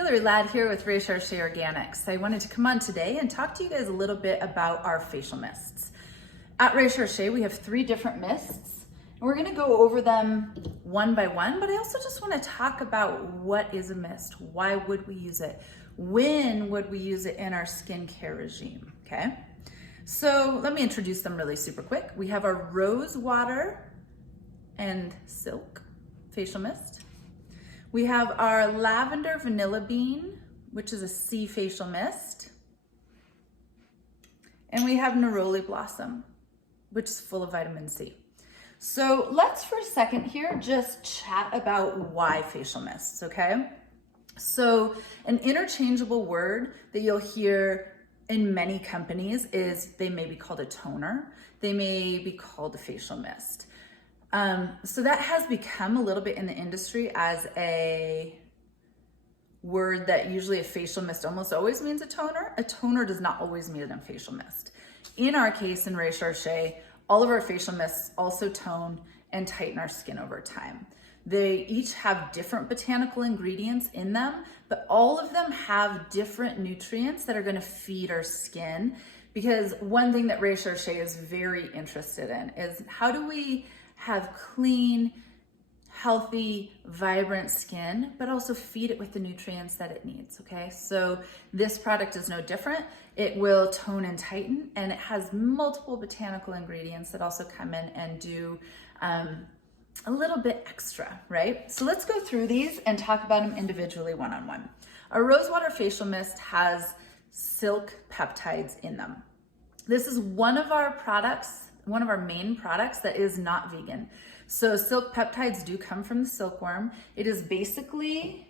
Hillary Ladd here with Recherche Organics. I wanted to come on today and talk to you guys a little bit about our facial mists. At Recherche, we have 3 different mists, and we're gonna go over them one by one, but I also just wanna talk about what is a mist, why would we use it, when would we use it in our skincare regime, okay? So let me introduce them really super quick. We have our rose water and silk facial mist. We have our lavender vanilla bean, which is a sea facial mist. And we have neroli blossom, which is full of vitamin C. So let's for a second here just chat about why facial mists, okay? So an interchangeable word that you'll hear in many companies is they may be called a toner, they may be called a facial mist. So that has become a little bit in the industry as a word that usually a facial mist almost always means a toner. A toner does not always mean a facial mist. In our case, in Recherche, all of our facial mists also tone and tighten our skin over time. They each have different botanical ingredients in them, but all of them have different nutrients that are gonna feed our skin. Because one thing that Recherche is very interested in is how do we have clean, healthy, vibrant skin, but also feed it with the nutrients that it needs, okay? So this product is no different. It will tone and tighten, and it has multiple botanical ingredients that also come in and do a little bit extra, right? So let's go through these and talk about them individually one-on-one. Our rosewater facial mist has silk peptides in them. This is one of our products, one of our main products that is not vegan. So silk peptides do come from the silkworm. It is basically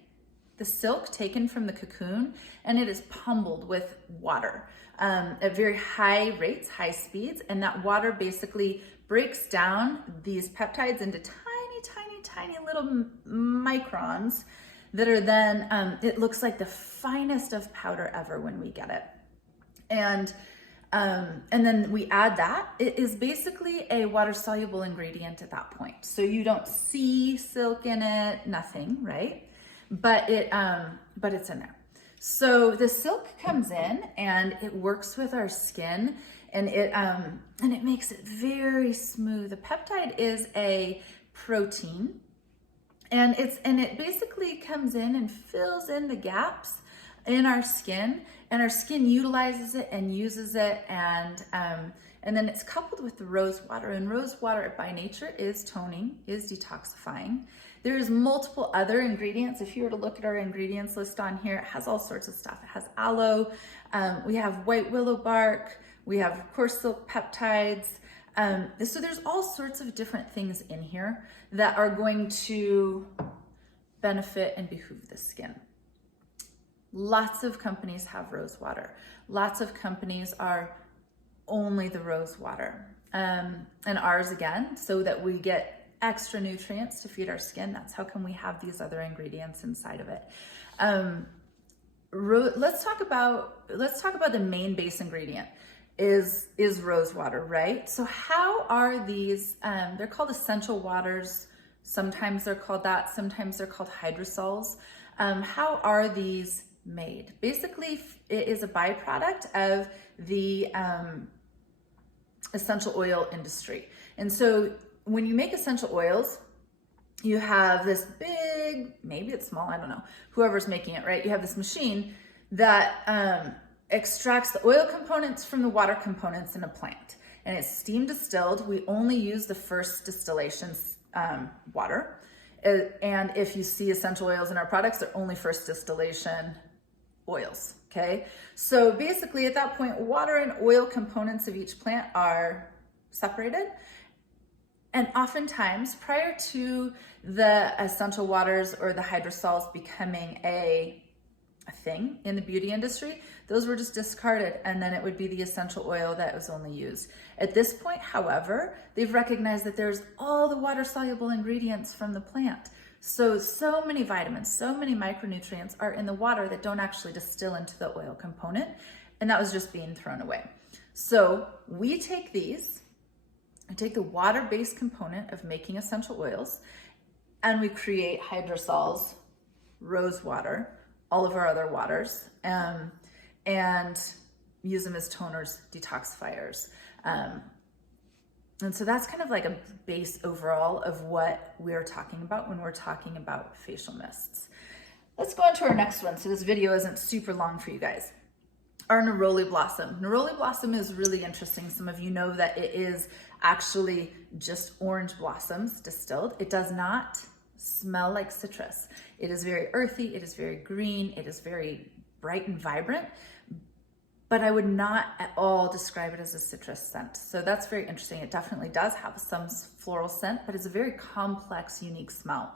the silk taken from the cocoon, and it is pummeled with water at very high rates, high speeds, and that water basically breaks down these peptides into tiny little microns that are then, it looks like the finest of powder ever when we get it. And then we add that. It is basically a water-soluble ingredient at that point. So you don't see silk in it, nothing, right? But it's in there. So the silk comes in and it works with our skin, and it makes it very smooth. The peptide is a protein, and it basically comes in and fills in the gaps in our skin, and our skin utilizes it and uses it, and then it's coupled with the rose water, and rose water by nature is toning, is detoxifying. There's multiple other ingredients. If you were to look at our ingredients list on here, it has all sorts of stuff. It has aloe, we have white willow bark, we have of course silk peptides. So there's all sorts of different things in here that are going to benefit and behoove the skin. Lots of companies have rose water. Lots of companies are only the rose water. And ours, again, so that we get extra nutrients to feed our skin. That's how come we have these other ingredients inside of it. Let's talk about the main base ingredient is rose water, right? So how are these, they're called essential waters. Sometimes they're called that, sometimes they're called hydrosols. How are these made? Basically, it is a byproduct of the essential oil industry. And so when you make essential oils, you have this big, maybe it's small, I don't know, whoever's making it, right? You have this machine that extracts the oil components from the water components in a plant, and it's steam distilled. We only use the first distillation water. And if you see essential oils in our products, they're only first distillation oils, okay? So basically at that point, water and oil components of each plant are separated. And oftentimes, prior to the essential waters or the hydrosols becoming a thing in the beauty industry, those were just discarded, and then it would be the essential oil that was only used. At this point, however, they've recognized that there's all the water-soluble ingredients from the plant. So many vitamins, so many micronutrients are in the water that don't actually distill into the oil component, and that was just being thrown away. So we take these, I take the water-based component of making essential oils, and we create hydrosols, rose water, all of our other waters, and use them as toners, detoxifiers. And so that's kind of like a base overall of what we're talking about when we're talking about facial mists. Let's go on to our next one, so this video isn't super long for you guys. Our neroli blossom. Neroli blossom is really interesting. Some of you know that it is actually just orange blossoms distilled. It does not smell like citrus. It is very earthy, it is very green, it is very bright and vibrant, but I would not at all describe it as a citrus scent. So that's very interesting. It definitely does have some floral scent, but it's a very complex, unique smell.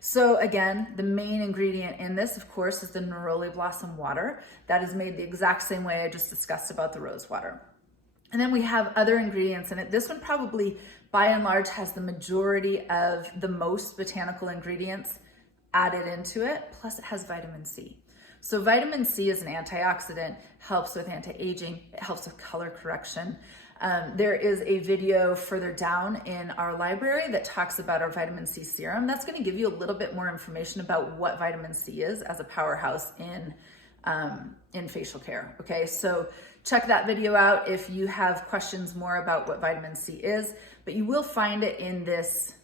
So again, the main ingredient in this, of course, is the neroli blossom water. That is made the exact same way I just discussed about the rose water. And then we have other ingredients in it. This one probably, by and large, has the majority of the most botanical ingredients added into it, plus it has vitamin C. So vitamin C is an antioxidant, helps with anti-aging, it helps with color correction. There is a video further down in our library that talks about our vitamin C serum. That's going to give you a little bit more information about what vitamin C is as a powerhouse in facial care. Okay, so check that video out if you have questions more about what vitamin C is, but you will find it in this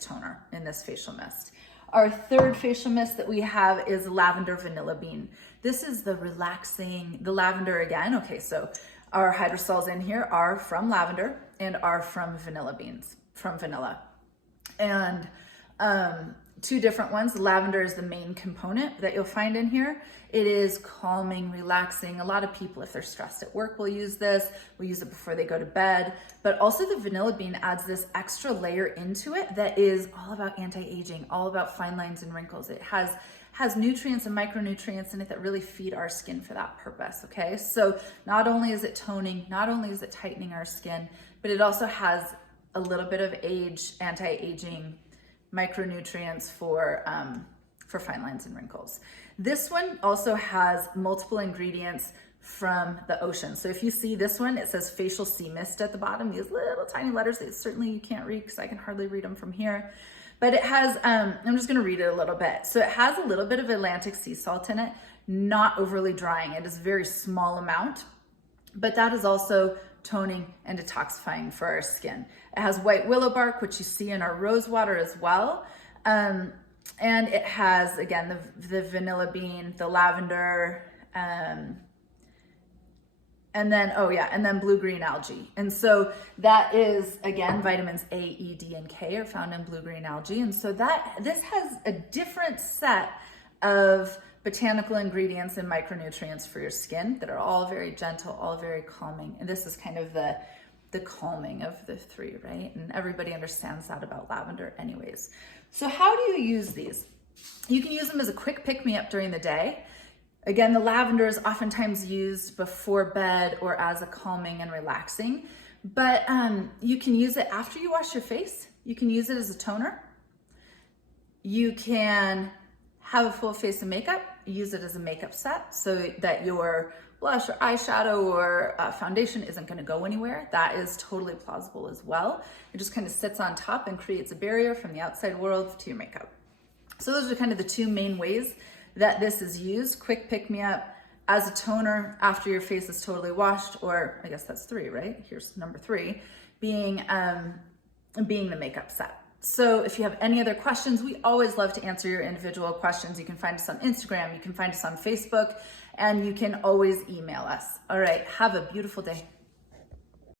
toner, in this facial mist. Our third facial mist that we have is lavender vanilla bean. This is the relaxing, the lavender again. Okay, so our hydrosols in here are from lavender and are from vanilla beans, from vanilla. And two different ones. Lavender is the main component that you'll find in here. It is calming, relaxing. A lot of people, if they're stressed at work, will use this. Will use it before they go to bed. But also the vanilla bean adds this extra layer into it that is all about anti-aging, all about fine lines and wrinkles. It has nutrients and micronutrients in it that really feed our skin for that purpose, okay? So not only is it toning, not only is it tightening our skin, but it also has a little bit of anti-aging micronutrients for fine lines and wrinkles. This one also has multiple ingredients from the ocean. So if you see this one, it says facial sea mist at the bottom, these little tiny letters that certainly you can't read because I can hardly read them from here. But it has, I'm just gonna read it a little bit. So it has a little bit of Atlantic sea salt in it, not overly drying. It is a very small amount, but that is also toning and detoxifying for our skin. It has white willow bark, which you see in our rose water as well. And it has, again, the vanilla bean, the lavender, and then blue-green algae. And so that is, again, vitamins A, E, D, and K are found in blue-green algae. And so this has a different set of botanical ingredients and micronutrients for your skin that are all very gentle, all very calming. And this is kind of the calming of the three, right? And everybody understands that about lavender anyways. So how do you use these? You can use them as a quick pick-me-up during the day. Again, the lavender is oftentimes used before bed or as a calming and relaxing, but you can use it after you wash your face. You can use it as a toner. You can have a full face of makeup, use it as a makeup set so that your blush or eyeshadow or foundation isn't gonna go anywhere. That is totally plausible as well. It just kind of sits on top and creates a barrier from the outside world to your makeup. So those are kind of the two main ways that this is used. Quick pick-me-up, as a toner after your face is totally washed, or I guess that's 3, right? Here's number 3, being the makeup set. So if you have any other questions, we always love to answer your individual questions. You can find us on Instagram, you can find us on Facebook, and you can always email us. All right, have a beautiful day.